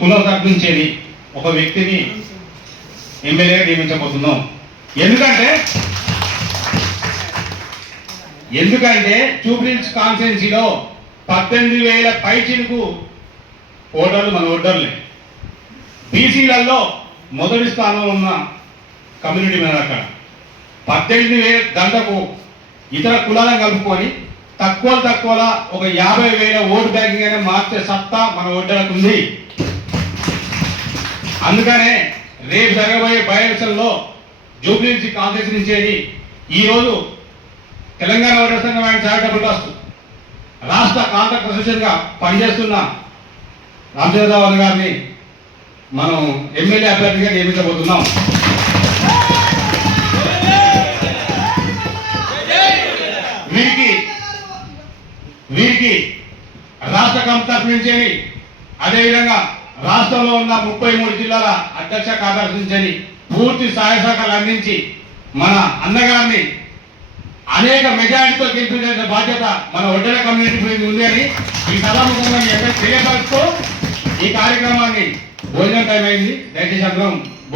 కులం తగ్గించేది ఒక వ్యక్తిని ఎమ్మెల్యేగా నియమించబోతున్నాం. ఎందుకంటే జూబ్లీహిల్స్ కాన్స్టిట్యున్సీలో 18,000 పైచిలకు ఓటర్లు మన ఓటర్లే. బీసీలలో మొదటి స్థానంలో ఉన్న కమ్యూనిటీ మన అక్కడ 18,000 గంటకు ఇతర కులాలను కలుపుకొని తక్కువలో ఒక 50,000 ఓటు బ్యాంకింగ్ అయినా మార్చే సత్తా మన ఓటర్లకు ఉంది. అందుకనే రేపు జరగబోయే బై ఎలక్షన్లో జూబ్లీహిల్స్ కాన్స్టిట్యున్సీ నుంచి ఈరోజు తెలంగాణ ఓటర్ సంఘం అండ్ చారిటబుల్ ట్రస్ట్ రాష్ట్ర కాంట్రాక్ట్ అసోసియేషన్గా పనిచేస్తున్న రామచంద్రరావు గారిని మనం ఎమ్మెల్యే అభ్యర్థిగా నియమించబోతున్నాం. వీరికి రాష్ట్ర కమిటీ తరఫు నుంచి అదేవిధంగా రాష్ట్రంలో ఉన్న 33 జిల్లాల అధ్యక్ష కార్యదర్శి నుంచి పూర్తి సహాయ సహకారాలు అందించి మన అన్నగారిని అనేక మెజారిటీతో గెలిపించాల్సిన బాధ్యత మన ఒడ్డెల కమ్యూనిటీ మీద ఉంది అని ఈ సభాముఖంగా తెలియపరుస్తూ ఈ కార్యక్రమాన్ని భోజనం టైం అయింది. దయచేసి అందరం